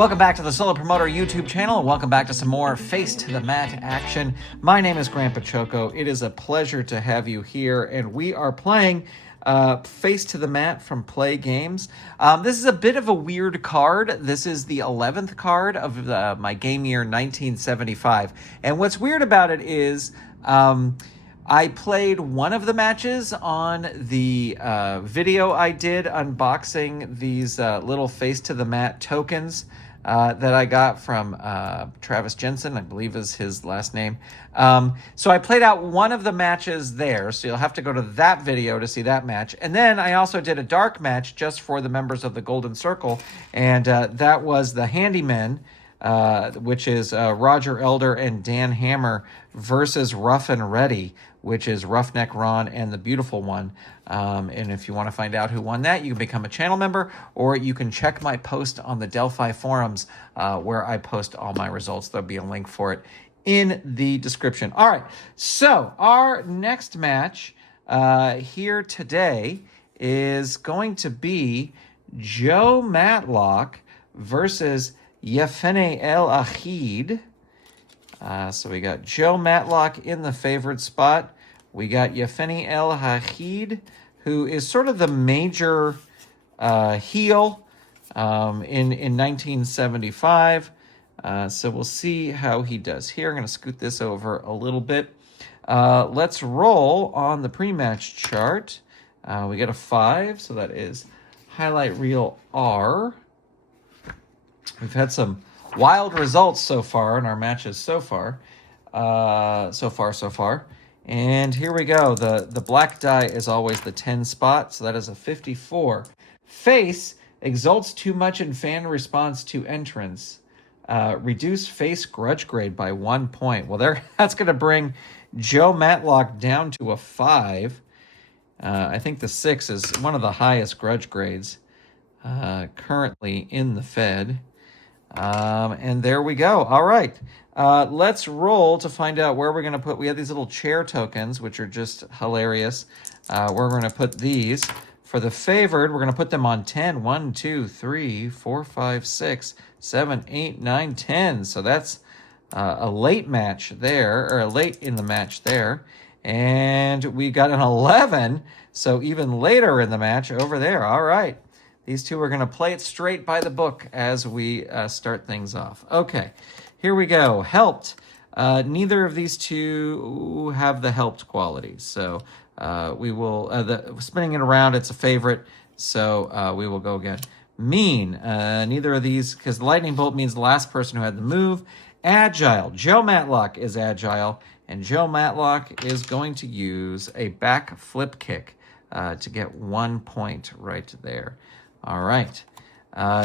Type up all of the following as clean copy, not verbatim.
Welcome back to the Solo Promoter YouTube channel, and welcome back to some more Face to the Mat action. My name is Grandpa Choco. It is a pleasure to have you here, and we are playing Face to the Mat from Play Games. This is a bit of a weird card. This is the 11th card of my game year 1975, and what's weird about it is I played one of the matches on the video I did unboxing these little Face to the Mat tokens that I got from Travis Jensen, I believe is his last name. So I played out one of the matches there, so you'll have to go to that video to see that match. And then I also did a dark match just for the members of the Golden Circle, and that was the Handymen, which is Roger Elder and Dan Hammer versus Rough and Ready, which is Roughneck Ron and the Beautiful One. And if you want to find out who won that, you can become a channel member, or you can check my post on the Delphi forums where I post all my results. There'll be a link for it in the description. All right, so our next match here today is going to be Joe Matlock versus Yefene El Ahid. So we got Joe Matlock in the favored spot. We got Yefene El Ahid, who is sort of the major heel in 1975. So we'll see how he does here. I'm going to scoot this over a little bit. Let's roll on the pre-match chart. We got a 5, so that is highlight reel R. We've had some wild results so far in our matches so far. And here we go. The black die is always the 10 spot, so that is a 54. Face exalts too much in fan response to entrance. Reduce face grudge grade by 1 point. Well, that's going to bring Joe Matlock down to a 5. I think the 6 is one of the highest grudge grades currently in the Fed. And there we go. All right. Let's roll to find out where we're going to put. We have these little chair tokens, which are just hilarious. We're going to put these for the favored. We're going to put them on 10. 1, 2, 3, 4, 5, 6, 7, 8, 9, 10. So that's a late match there, or a late in the match there. And we got an 11. So even later in the match over there. All right. These two are going to play it straight by the book as we start things off. Okay, here we go. Helped. Neither of these two have the helped quality. So we will, spinning it around, it's a favorite. So we will go again. Mean. Neither of these, because the lightning bolt means the last person who had the move. Agile. Joe Matlock is agile. And Joe Matlock is going to use a back flip kick to get 1 point right there. All right.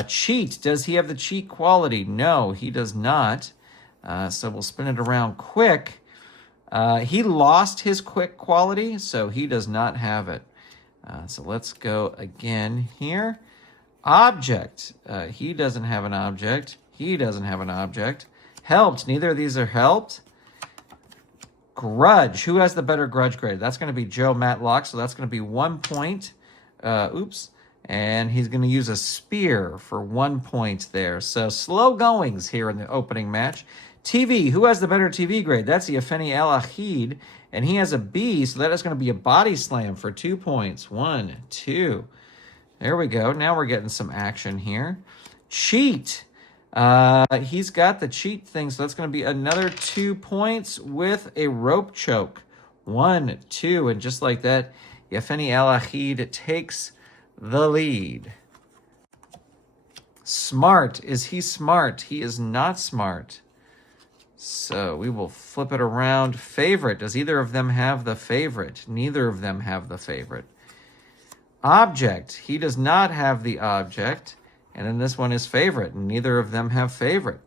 Cheat. Does he have the cheat quality? No, he does not. So we'll spin it around quick. He lost his quick quality, so he does not have it. So let's go again here. Object. He doesn't have an object. He doesn't have an object. Helped. Neither of these are helped. Grudge. Who has the better grudge grade? That's going to be Joe Matlock, so that's going to be 1 point. Oops. And he's going to use a spear for 1 point there. So slow goings here in the opening match. TV, who has the better TV grade? That's the Yefene El Ahid, and he has a B, so that is going to be a body slam for 2 points. 1, 2. There we go. Now we're getting some action here. Cheat. He's got the cheat thing, so that's going to be another 2 points with a rope choke. 1, 2, and just like that, Yefene El Ahid takes the lead. Smart. Is he smart? He is not smart. So we will flip it around. Favorite. Does either of them have the favorite? Neither of them have the favorite. Object. He does not have the object. And then this one is favorite. Neither of them have favorite.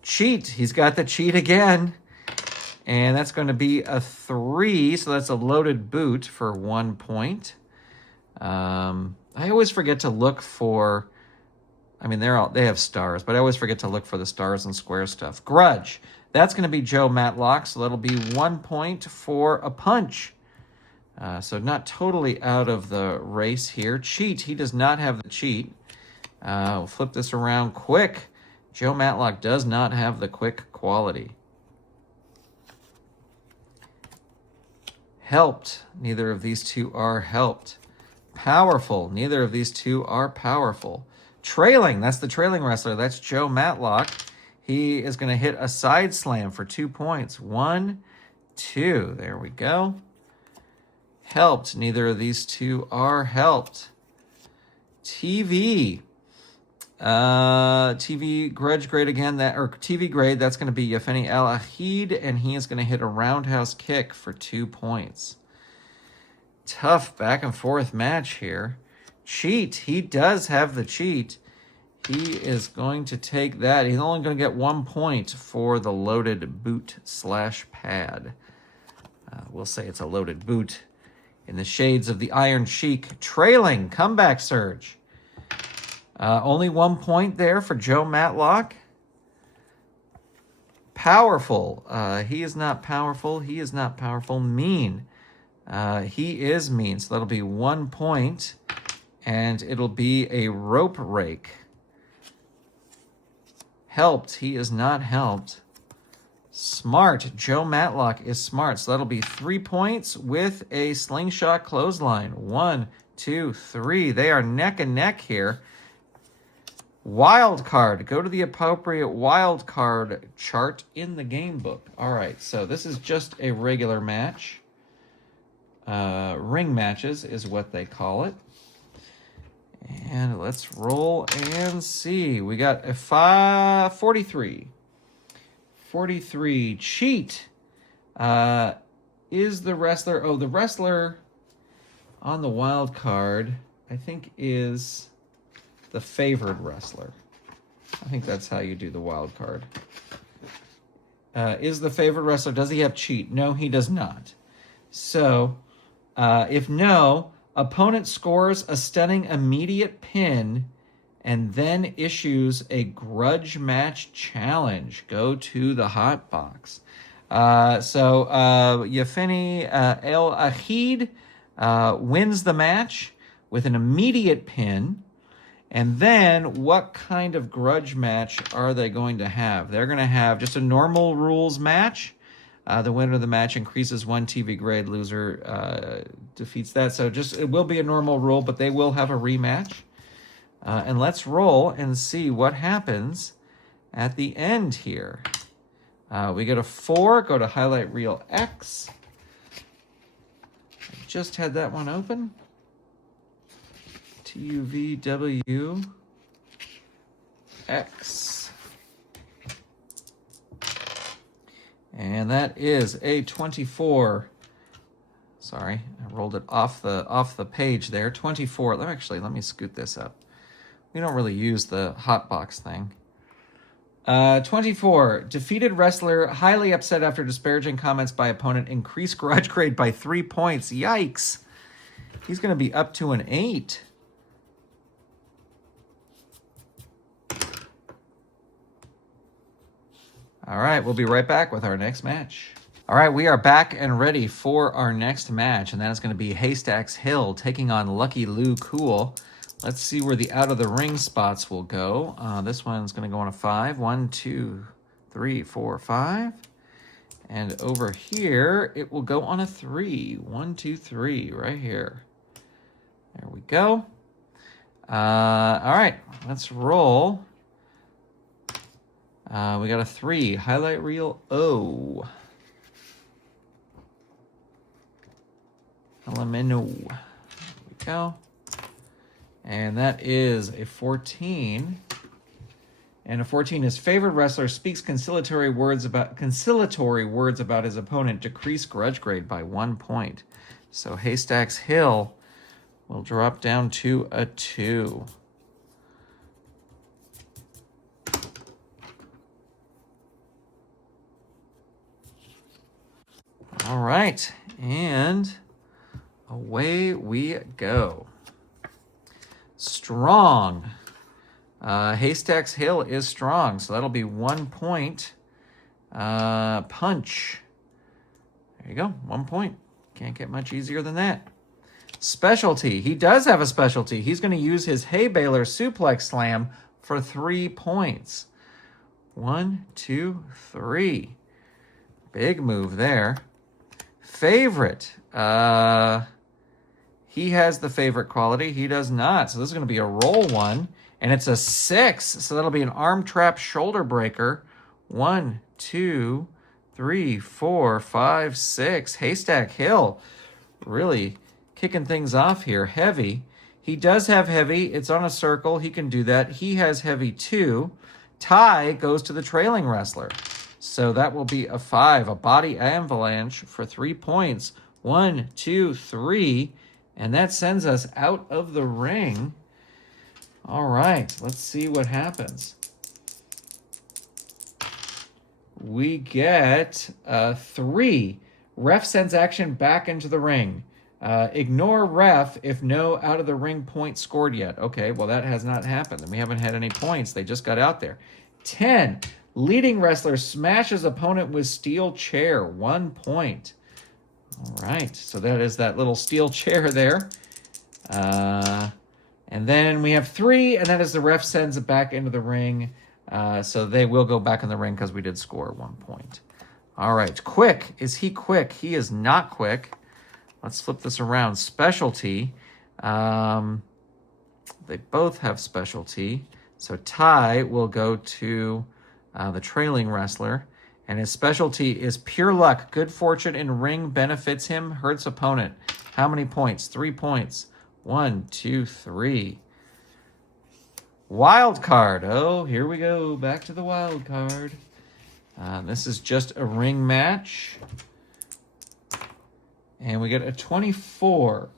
Cheat. He's got the cheat again. And that's going to be a 3. So that's a loaded boot for 1 point. I always forget to look for, I mean, they have stars, but I always forget to look for the stars and square stuff. Grudge. That's going to be Joe Matlock, so that'll be 1 point for a punch. So not totally out of the race here. Cheat. He does not have the cheat. We'll flip this around quick. Joe Matlock does not have the quick quality. Helped. Neither of these two are helped. Powerful. Neither of these two are powerful. Trailing. That's the trailing wrestler. That's Joe Matlock. He is going to hit a side slam for 2 points. 1, 2. There we go. Helped. Neither of these two are helped. TV. TV grudge grade again, or TV grade, that's going to be Yefeni El Ahid, and he is going to hit a roundhouse kick for 2 points. Tough back and forth match here. Cheat, he does have the cheat. He is going to take that. He's only going to get 1 point for the loaded boot/pad. We'll say it's a loaded boot. In the shades of the Iron Sheik, trailing, comeback surge. Only 1 point there for Joe Matlock. Powerful. He is not powerful. He is not powerful. Mean. He is mean. So that'll be 1 point. And it'll be a rope rake. Helped. He is not helped. Smart. Joe Matlock is smart. So that'll be 3 points with a slingshot clothesline. 1, 2, 3. They are neck and neck here. Wild card. Go to the appropriate wild card chart in the game book. All right, so this is just a regular match. Ring matches is what they call it. And let's roll and see. We got a 43. 43. Cheat. Is the wrestler... Oh, the wrestler on the wild card, I think, is... the favored wrestler. I think that's how you do the wild card. Is the favored wrestler, does he have cheat? No, he does not. So, if no, opponent scores a stunning immediate pin and then issues a grudge match challenge. Go to the hot box. Yefeni El Ahid wins the match with an immediate pin. And then what kind of grudge match are they going to have? They're going to have just a normal rules match. The winner of the match increases 1 TV grade. Loser defeats that. So it will be a normal rule, but they will have a rematch. And let's roll and see what happens at the end here. We get a 4. Go to highlight reel X. I just had that one open. TUVWX. And that is a 24. Sorry, I rolled it off the page there. 24. Let me scoot this up. We don't really use the hotbox thing. 24. Defeated wrestler highly upset after disparaging comments by opponent. Increased grudge grade by 3 points. Yikes. He's going to be up to an 8. All right, we'll be right back with our next match. All right, we are back and ready for our next match, and that is going to be Haystacks Hill taking on Lucky Lou Cool. Let's see where the out-of-the-ring spots will go. This one's going to go on a 5. 1, 2, 3, 4, 5. And over here, it will go on a 3. 1, 2, 3, right here. There we go. All right, let's roll. We got a 3. Highlight reel O. Elemento. There we go. And that is a 14. And a 14 is favored wrestler speaks conciliatory words about his opponent. Decrease grudge grade by 1 point. So Haystacks Hill will drop down to a 2. All right, and away we go. Strong. Haystacks Hill is strong, so that'll be 1 point. Punch. There you go, 1 point. Can't get much easier than that. Specialty. He does have a specialty. He's going to use his hay baler suplex slam for 3 points. 1, 2, 3. Big move there. Favorite. He has the favorite quality. He does not. So this is going to be a roll 1. And it's a 6. So that'll be an arm trap shoulder breaker. 1, 2, 3, 4, 5, 6. Haystack Hill. Really kicking things off here. Heavy. He does have heavy. It's on a circle. He can do that. He has heavy too. Tie goes to the trailing wrestler. So that will be a 5. A body avalanche for 3 points. 1, 2, 3. And that sends us out of the ring. All right. Let's see what happens. We get 3. Ref sends action back into the ring. Ignore ref if no out of the ring point scored yet. Okay, well that has not happened. And we haven't had any points. They just got out there. 10. Leading wrestler smashes opponent with steel chair. 1 point. All right, so that is that little steel chair there. And then we have 3, and that is the ref sends it back into the ring. So they will go back in the ring because we did score 1 point. All right, quick. Is he quick? He is not quick. Let's flip this around. Specialty. They both have specialty. So Ty will go to the trailing wrestler. And his specialty is pure luck. Good fortune in ring benefits him, hurts opponent. How many points? 3 points. 1, 2, 3. Wild card. Oh, here we go. Back to the wild card. This is just a ring match. And we get a 24.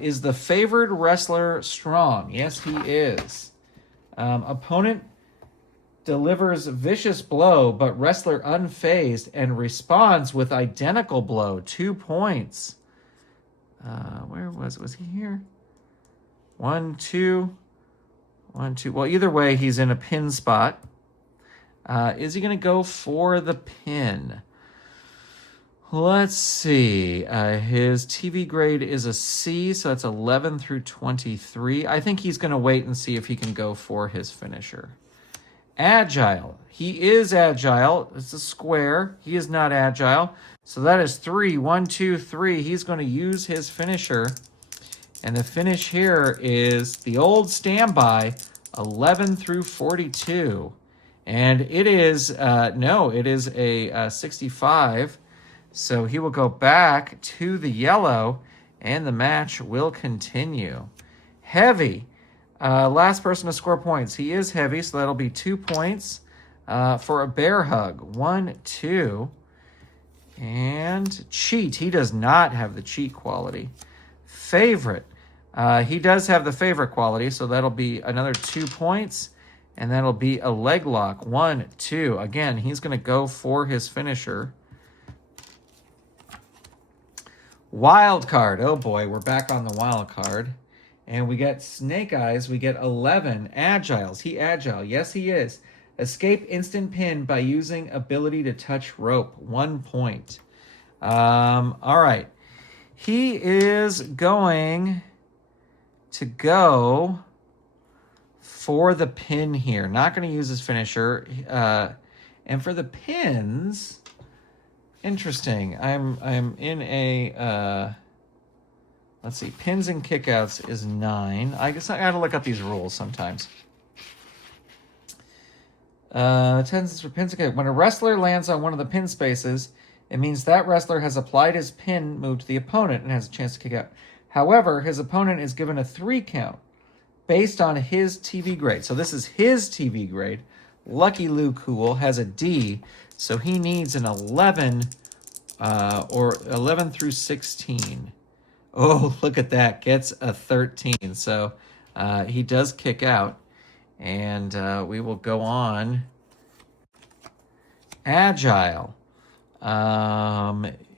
Is the favored wrestler strong? Yes, he is. Opponent delivers vicious blow, but wrestler unfazed and responds with identical blow. 2 points. Where was he here? 1, 2. 1, 2. Well, either way, he's in a pin spot. Is he going to go for the pin? Let's see. His TV grade is a C, so that's 11 through 23. I think he's going to wait and see if he can go for his finisher. Agile. He is agile. It's a square. He is not agile. So that is 3. 1, 2, 3. He's going to use his finisher. And the finish here is the old standby, 11 through 42. And it is, it is a 65. So he will go back to the yellow, and the match will continue. Heavy. Last person to score points. He is heavy, so that'll be 2 points for a bear hug. 1, 2. And cheat. He does not have the cheat quality. Favorite. He does have the favorite quality, so that'll be another 2 points. And that'll be a leg lock. 1, 2. Again, he's going to go for his finisher. Wild card. Oh boy, we're back on the wild card. And we get Snake Eyes. We get 11. Agiles. He agile. Yes, he is. Escape instant pin by using ability to touch rope. 1 point. All right. He is going to go for the pin here. Not going to use his finisher. And for the pins... Interesting. I'm in a let's see. Pins and kickouts is 9. I guess I gotta look up these rules sometimes. 10 cents for pins and kickouts. When a wrestler lands on one of the pin spaces, it means that wrestler has applied his pin move to the opponent and has a chance to kick out. However, his opponent is given a 3 count based on his TV grade. So this is his TV grade. Lucky Lou Cool has a D. So he needs an 11 or 11 through 16. Oh, look at that. Gets a 13. So he does kick out. And we will go on. Agile.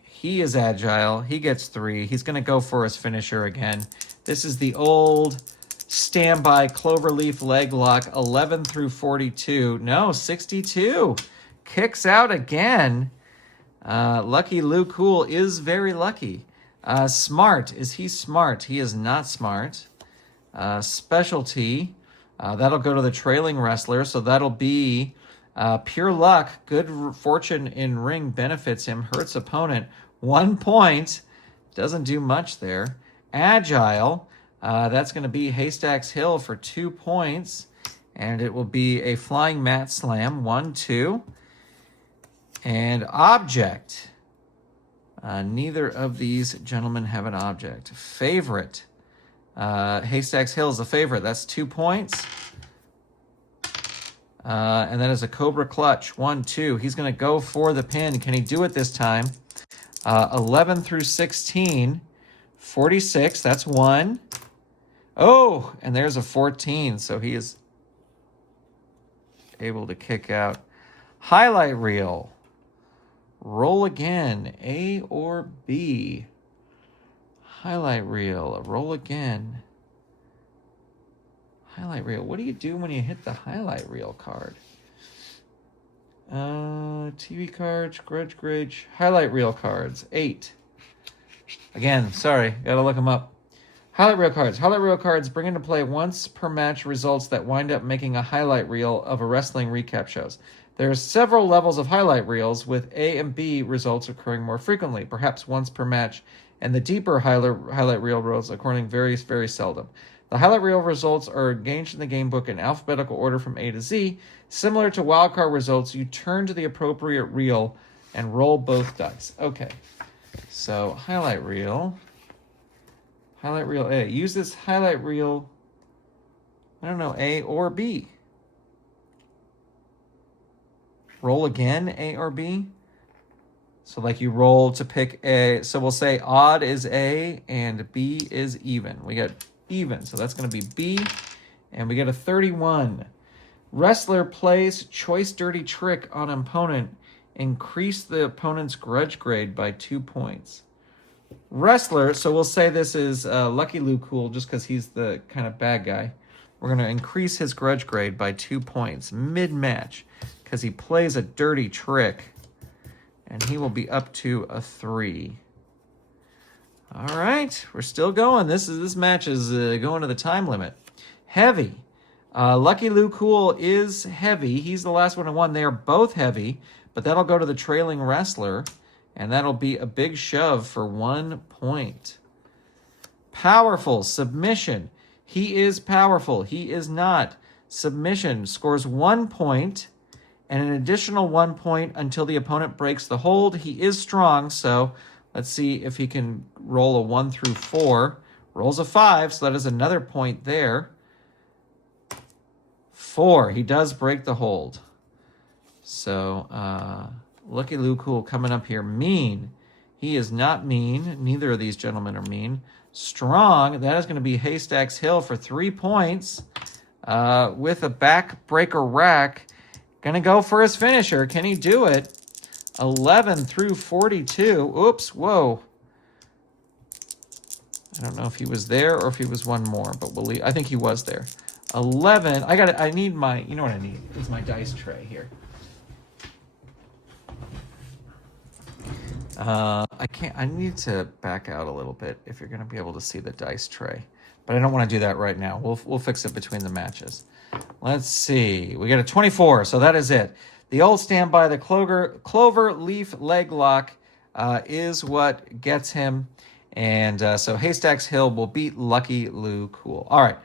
He is agile. He gets 3. He's going to go for his finisher again. This is the old standby cloverleaf leg lock, 11 through 42. No, 62. Kicks out again. Lucky Lou Cool is very lucky. Smart. Is he smart? He is not smart. Specialty. That'll go to the trailing wrestler, so that'll be pure luck. Good fortune in ring benefits him, hurts opponent. 1 point. Doesn't do much there. Agile. That's going to be Haystacks Hill for 2 points. And it will be a flying mat slam. 1, 2. And object. Neither of these gentlemen have an object. Favorite. Haystacks Hill is a favorite. That's 2 points. And that is a Cobra Clutch. 1, 2. He's going to go for the pin. Can he do it this time? 11 through 16. 46. That's 1. Oh, and there's a 14. So he is able to kick out. Highlight reel. Roll again. A or B? Highlight reel. Roll again. Highlight reel. What do you do when you hit the highlight reel card? TV cards, grudge grade, highlight reel cards. 8. Again, sorry, gotta look them up. Highlight reel cards. Highlight reel cards bring into play once per match results that wind up making a highlight reel of a wrestling recap shows. There are several levels of highlight reels, with A and B results occurring more frequently, perhaps once per match, and the deeper highlight reel results occurring very seldom. The highlight reel results are arranged in the game book in alphabetical order from A to Z. Similar to wildcard results, you turn to the appropriate reel and roll both dice. Okay, so highlight reel A. Use this highlight reel, I don't know, A or B. Roll again, A or B. So like you roll to pick A. So we'll say odd is A and B is even. We got even, so that's going to be B. And we get a 31. Wrestler plays choice dirty trick on opponent. Increase the opponent's grudge grade by 2 points. Wrestler, so we'll say this is Lucky Lou Cool just because he's the kind of bad guy. We're going to increase his grudge grade by 2 points mid-match because he plays a dirty trick. And he will be up to a 3. All right, we're still going. This match is going to the time limit. Heavy. Lucky Lou Cool is heavy. He's the last one to won. They are both heavy, but that'll go to the trailing wrestler, and that'll be a big shove for 1 point. Powerful. Submission. He is powerful. He is not. Submission scores 1 point, and an additional 1 point until the opponent breaks the hold. He is strong, so let's see if he can roll a 1 through 4. Rolls a 5, so that is another point there. 4. He does break the hold. So, Lucky Lou Cool coming up here. Mean. He is not mean. Neither of these gentlemen are mean. Strong. That is going to be Haystacks Hill for 3 points. With a backbreaker rack. Going to go for his finisher. Can he do it? 11 through 42. Oops, whoa. I don't know if he was there or if he was one more, but we'll leave. I think he was there. 11. I need my, you know what I need? It's my dice tray here. I need to back out a little bit if you're going to be able to see the dice tray. But I don't want to do that right now. We'll fix it between the matches. Let's see. We got a 24, so that is it. The old standby, the clover leaf leg lock is what gets him. And so Haystacks Hill will beat Lucky Lou Cool. All right.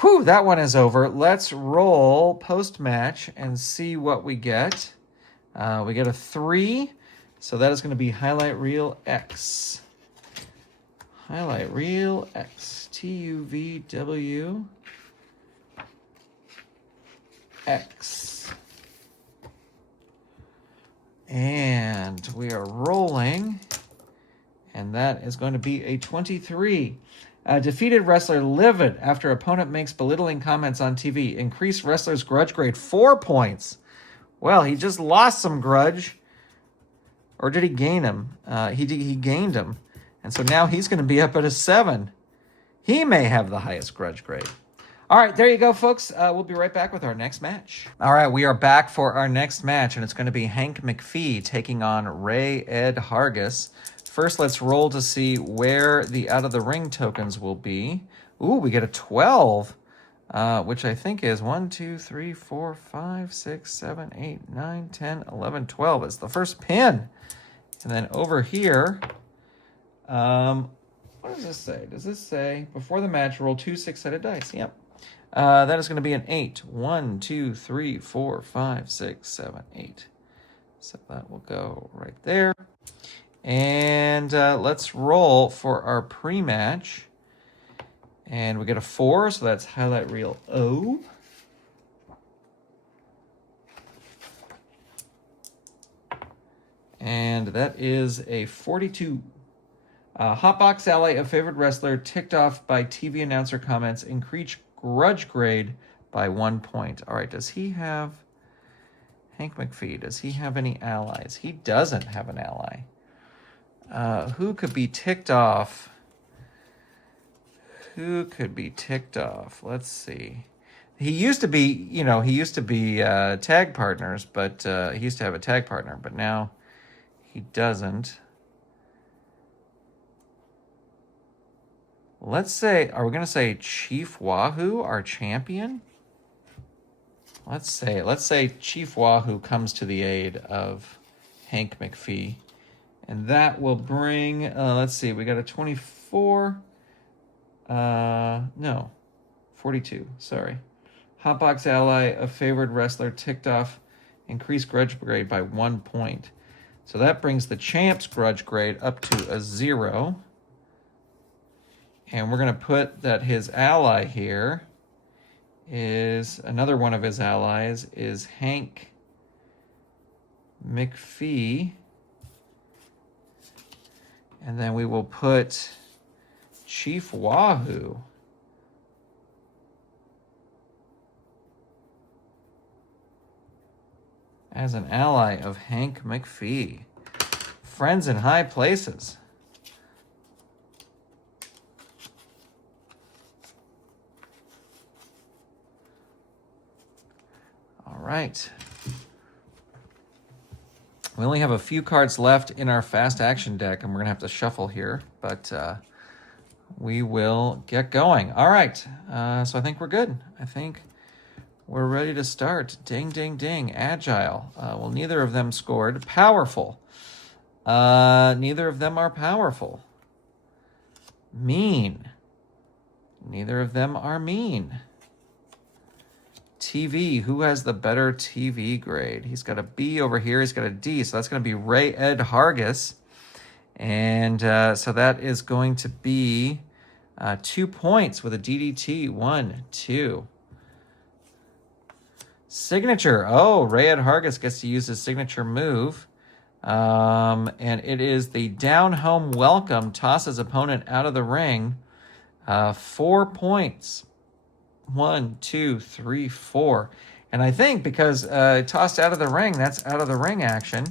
Whew, that one is over. Let's roll post-match and see what we get. We get a 3. So that is going to be Highlight Reel X. Highlight Reel X. TUVW X. And we are rolling. And that is going to be a 23. Defeated wrestler livid after opponent makes belittling comments on TV. Increased wrestler's grudge grade 4 points. Well, he just lost some grudge. Or did he gain him? He gained him. And so now he's going to be up at a 7. He may have the highest grudge grade. All right, there you go, folks. We'll be right back with our next match. All right, we are back for our next match, and it's going to be Hank McPhee taking on Ray Ed Hargis First, let's roll to see where the out of the ring tokens will be. Ooh, we get a 12, which I think is 1, 2, 3, 4, 5, 6, 7, 8, 9, 10, 11, 12. It's the first pin. And then over here, what does this say? Does this say, before the match, roll 2 6-sided dice? Yep. That is going to be an 8. 1, 2, 3, 4, 5, 6, 7, 8. So that will go right there. And let's roll for our pre-match. And we get a 4, so that's highlight reel O. And that is a 42. Hotbox ally, a favorite wrestler, ticked off by TV announcer comments, increase grudge grade by 1 point. All right, does he have... Hank McPhee, does he have any allies? He doesn't have an ally. Who could be ticked off? Who could be ticked off? Let's see. He used to be, tag partners, but he used to have a tag partner, but now he doesn't. Let's say, are we going to say Chief Wahoo, our champion? Let's say Chief Wahoo comes to the aid of Hank McPhee. And that will bring, let's see, we got a 24. No, 42, sorry. Hotbox ally, a favored wrestler, ticked off, increased grudge grade by 1 point. So that brings the champ's grudge grade up to a 0. And we're going to put that his ally here is, another one of his allies is Hank McPhee. And then we will put Chief Wahoo as an ally of Hank McPhee. Friends in high places. All right. We only have a few cards left in our fast action deck, and we're going to have to shuffle here, but we will get going. All right. So I think we're good. I think we're ready to start. Ding, ding, ding. Agile. Well, neither of them scored. Powerful. Neither of them are powerful. Mean. Neither of them are mean. TV, who has the better TV grade? He's got a B over here. He's got a D, so that's going to be Ray Ed Hargis. And so that is going to be 2 points with a DDT. 1, 2. Signature. Oh, Ray Ed Hargis gets to use his signature move. And it is the down home welcome. Tosses opponent out of the ring. 4 points. 1, 2, 3, 4. And I think because tossed out of the ring, that's out of the ring action.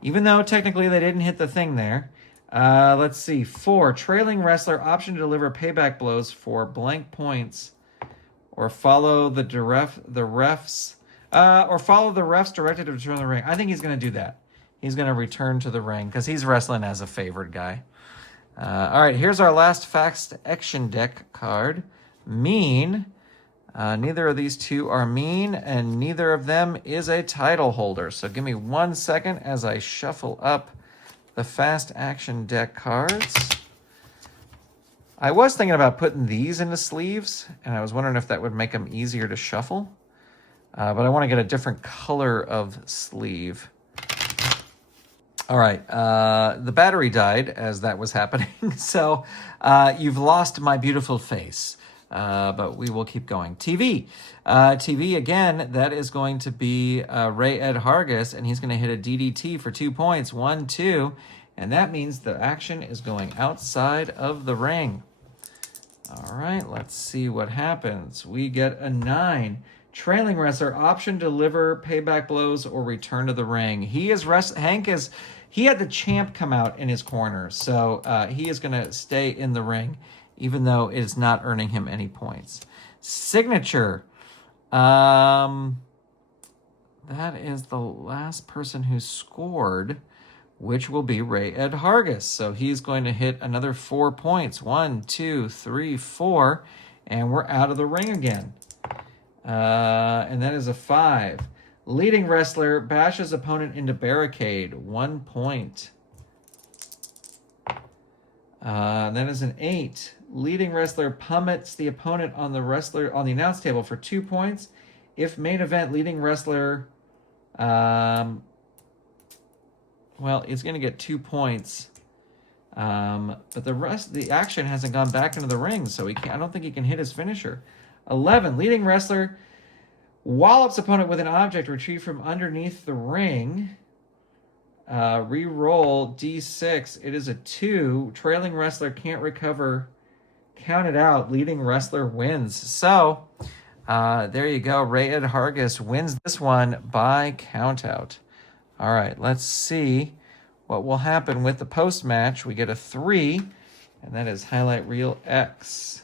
Even though technically they didn't hit the thing there. Let's see. 4, trailing wrestler, option to deliver payback blows for blank points or follow the refs directed to return to the ring. I think he's going to do that. He's going to return to the ring because he's wrestling as a favored guy. All right, here's our last fast action deck card. Mean. Neither of these two are mean, and neither of them is a title holder. So give me 1 second as I shuffle up the fast action deck cards. I was thinking about putting these into sleeves, and I was wondering if that would make them easier to shuffle. But I want to get a different color of sleeve. All right, the battery died as that was happening, so you've lost my beautiful face, but we will keep going. TV. TV, again, that is going to be Ray Ed Hargis, and he's going to hit a DDT for 2 points. 1, 2, and that means the action is going outside of the ring. All right, let's see what happens. We get a 9. Trailing wrestler, option to deliver payback blows or return to the ring. He had the champ come out in his corner, so he is going to stay in the ring, even though it is not earning him any points. Signature. That is the last person who scored. which will be Ray Ed Hargis. So he's going to hit another 4 points. 1, 2, 3, 4, and we're out of the ring again. And that is a 5. Leading wrestler bashes opponent into barricade. 1 point. That is an 8. Leading wrestler pummets the opponent on the announce table for 2 points. If main event, leading wrestler, well, it's going to get 2 points. But the action hasn't gone back into the ring, so I don't think he can hit his finisher. 11. Leading wrestler wallops opponent with an object retrieved from underneath the ring. Re-roll D6. It is a 2. Trailing wrestler can't recover. Count it out. Leading wrestler wins. So, there you go. Ray Ed Hargis wins this one by countout. All right, let's see what will happen with the post-match. We get a 3, and that is highlight reel X.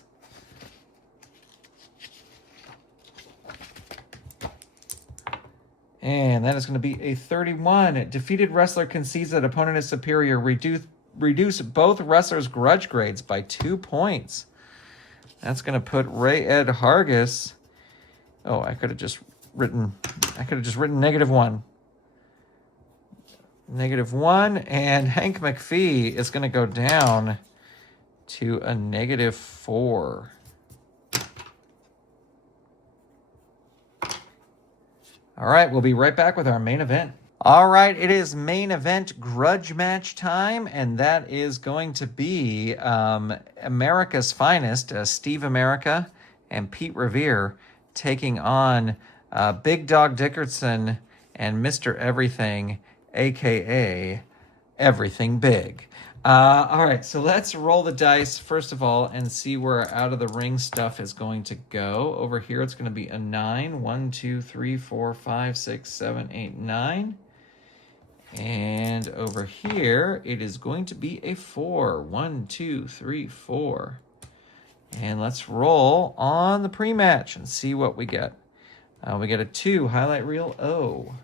And that is going to be a 31. Defeated wrestler concedes that opponent is superior. Reduce both wrestlers' grudge grades by 2 points. That's going to put Ray Ed Hargis. Oh, I could have just written -1. -1, and Hank McPhee is going to go down to a -4. All right, we'll be right back with our main event. All right, it is main event grudge match time, and that is going to be America's Finest, Steve America and Pete Revere, taking on Big Dog Dickerson and Mr. Everything, a.k.a. Everything Big. All right, so let's roll the dice, first of all, and see where our out of the ring stuff is going to go. Over here, it's going to be a 9. 1, 2, 3, 4, 5, 6, 7, 8, 9. And over here, it is going to be a 4. 1, 2, 3, 4. And let's roll on the pre-match and see what we get. We get a 2, highlight reel O.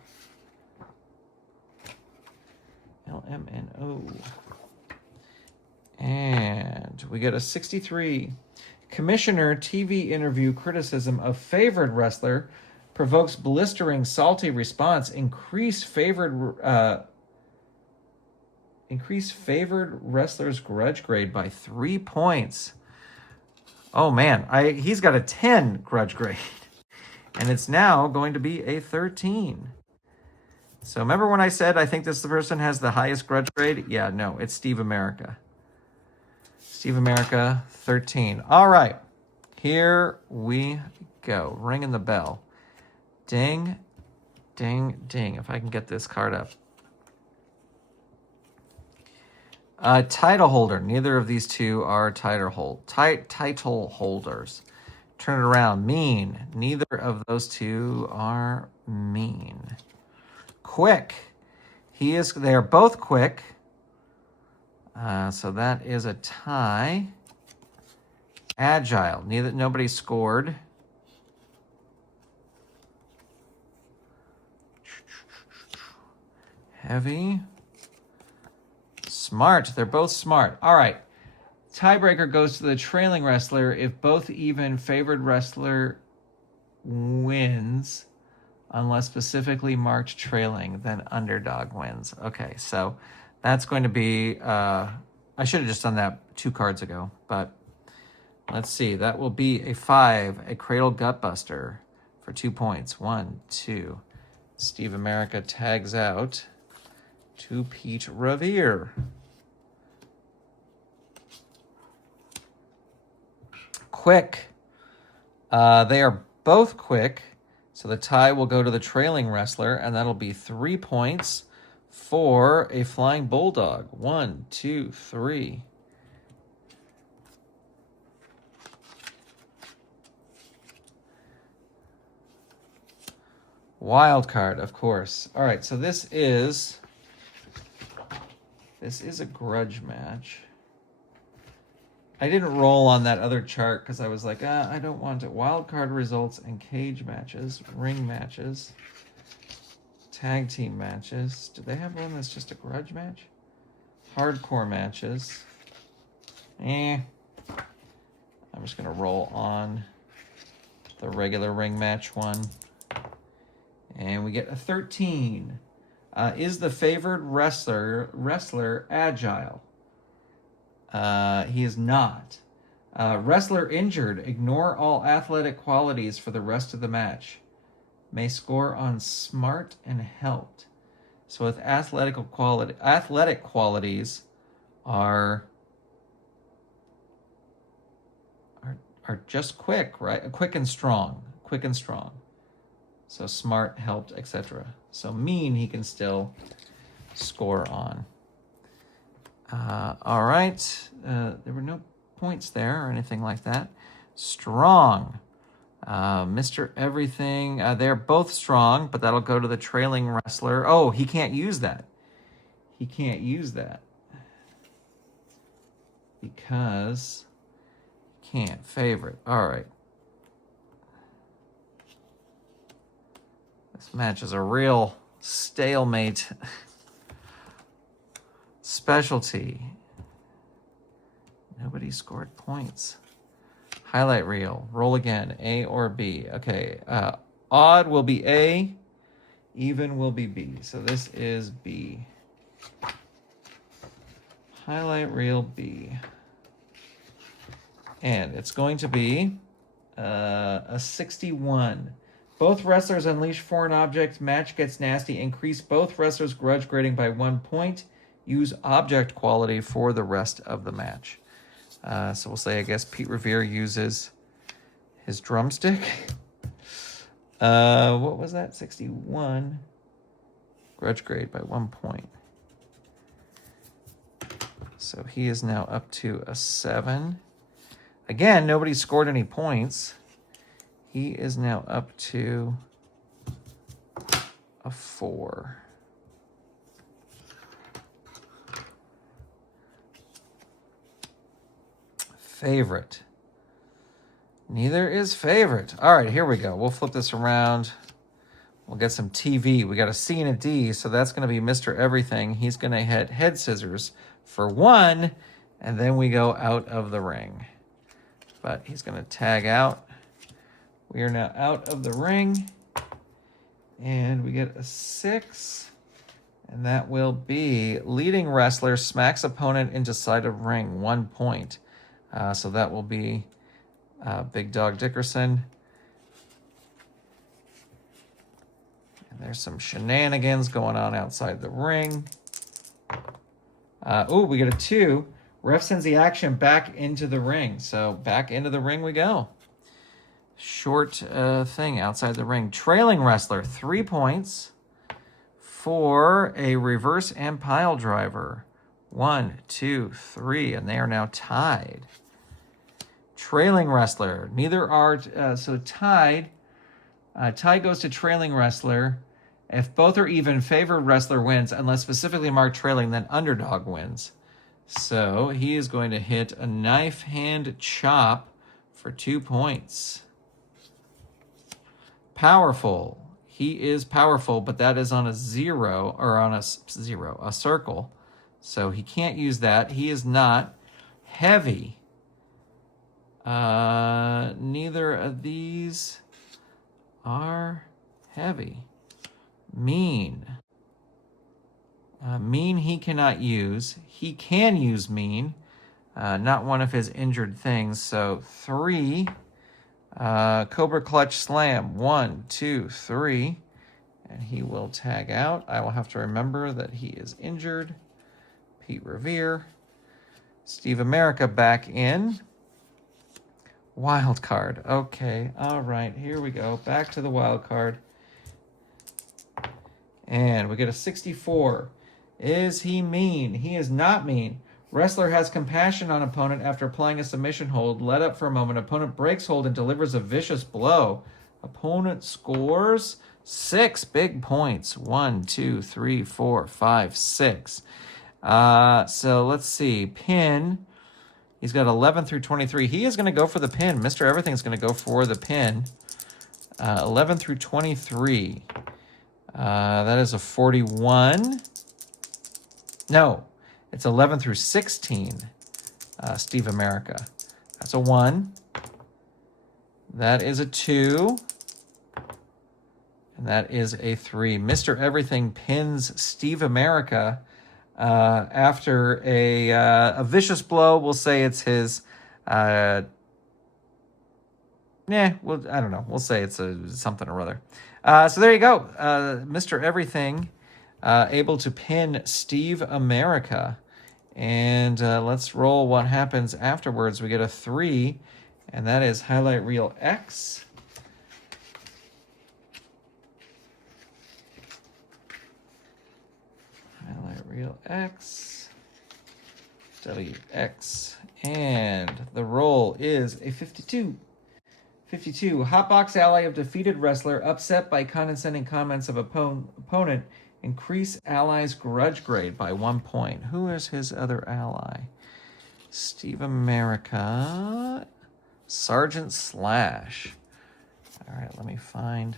LMNO. And we get a 63. Commissioner TV interview criticism of favored wrestler provokes blistering salty response. Increase favored wrestler's grudge grade by 3 points. Oh man, he's got a 10 grudge grade. And it's now going to be a 13. So remember when I said I think this person has the highest grudge grade? Yeah, no, it's Steve America. Steve America, 13. All right, here we go. Ringing the bell. Ding, ding, ding. If I can get this card up. Title holder. Neither of these two are title holders. Turn it around. Mean. Neither of those two are mean. Quick. They are both quick. So that is a tie. Agile. Nobody scored. Heavy. Smart. They're both smart. All right. Tiebreaker goes to the trailing wrestler if both even. Favored wrestler wins unless specifically marked trailing, then underdog wins. Okay, so that's going to be, I should have just done that 2 cards ago, but let's see. That will be a 5, a Cradle Gutbuster for 2 points. 1, 2. Steve America tags out to Pete Revere. Quick. They are both quick, so the tie will go to the trailing wrestler, and that'll be 3 points for a Flying Bulldog. 1, 2, 3. Wild card, of course. All right, so this is a grudge match. I didn't roll on that other chart because I was like, I don't want it. Wild card results and cage matches, ring matches. Tag team matches. Do they have one that's just a grudge match? Hardcore matches. I'm just going to roll on the regular ring match one. And we get a 13. Is the favored wrestler agile? He is not. Wrestler injured. Ignore all athletic qualities for the rest of the match. May score on smart and helped. So with athletic qualities are just quick, right? Quick and strong. So smart, helped, etc. So mean he can still score on. All right. There were no points there or anything like that. Strong. Mr. Everything. They're both strong, but that'll go to the trailing wrestler. Oh, he can't use that. Because he can't favorite. All right. This match is a real stalemate. Specialty. Nobody scored points. Highlight reel. Roll again. A or B. Okay. Odd will be A. Even will be B. So this is B. Highlight reel B. And it's going to be a 61. Both wrestlers unleash foreign objects. Match gets nasty. Increase both wrestlers' grudge grading by 1 point. Use object quality for the rest of the match. So we'll say, I guess, Pete Revere uses his drumstick. What was that? 61. Grudge grade by 1 point. So he is now up to a 7. Again, nobody scored any points. He is now up to a 4. Favorite. Neither is favorite. All right, here we go. We'll flip this around. We'll get some TV. We got a C and a D, so that's going to be Mr. Everything. He's going to hit head scissors for 1, and then we go out of the ring. But he's going to tag out. We are now out of the ring, and we get a 6, and that will be leading wrestler smacks opponent into side of ring, 1 point. So that will be Big Dog Dickerson. And there's some shenanigans going on outside the ring. We get a 2. Ref sends the action back into the ring. So back into the ring we go. Short thing outside the ring. Trailing wrestler, 3 points for a reverse and pile driver. 1, 2, 3, and they are now tied. Trailing wrestler, neither are, so tied. Tie goes to trailing wrestler. If both are even, favored wrestler wins. Unless specifically marked trailing, then underdog wins. So he is going to hit a knife hand chop for 2 points. Powerful. He is powerful, but that is on a 0, or on a circle. So he can't use that. He is not heavy. Neither of these are heavy. Mean. Mean he cannot use. He can use mean. Not one of his injured things. So 3. Cobra Clutch Slam. 1, 2, 3. And he will tag out. I will have to remember that he is injured. Pete Revere. Steve America back in. Wild card. Okay. All right. Here we go. Back to the wild card. And we get a 64. Is he mean? He is not mean. Wrestler has compassion on opponent after applying a submission hold. Let up for a moment. Opponent breaks hold and delivers a vicious blow. Opponent scores 6 big points. 1, 2, 3, 4, 5, 6. So let's see. Pin. He's got 11 through 23. He is going to go for the pin. Mr. Everything's going to go for the pin. 11 through 23. That is a 41. No, it's 11 through 16, Steve America. That's a 1. That is a 2. And that is a 3. Mr. Everything pins Steve America after a vicious blow. We'll say it's his... well, I don't know. We'll say it's something or other. So there you go. Mr. Everything able to pin Steve America. And let's roll what happens afterwards. We get a 3, and that is Highlight Reel X. Highlight Reel X. WX. And the roll is a 52. 52. Hotbox ally of defeated wrestler upset by condescending comments of opponent. Increase ally's grudge grade by 1 point. Who is his other ally? Steve America. Sergeant Slash. All right, let me find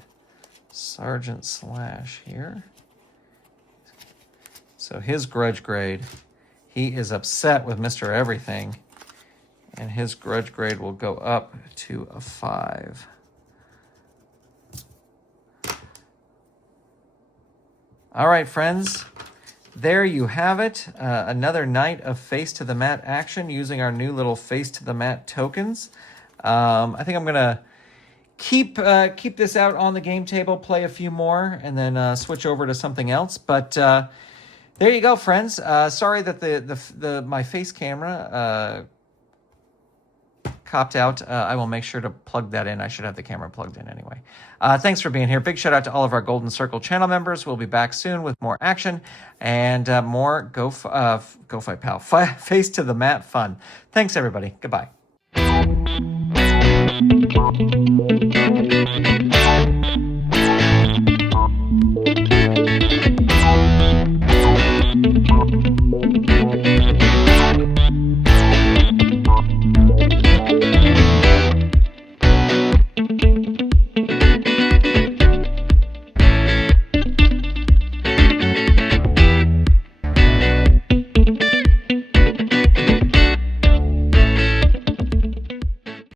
Sergeant Slash here. So his grudge grade, he is upset with Mr. Everything, and his grudge grade will go up to a 5. All right, friends, there you have it. Another night of Face to the Mat action using our new little Face to the Mat tokens. I think I'm gonna keep this out on the game table, play a few more, and then switch over to something else. But there you go, friends. Sorry that my face camera copped out. I will make sure to plug that in. I should have the camera plugged in anyway. Thanks for being here. Big shout out to all of our Golden Circle channel members. We'll be back soon with more action and more Go Fight Pal Face to the Mat fun. Thanks, everybody. Goodbye.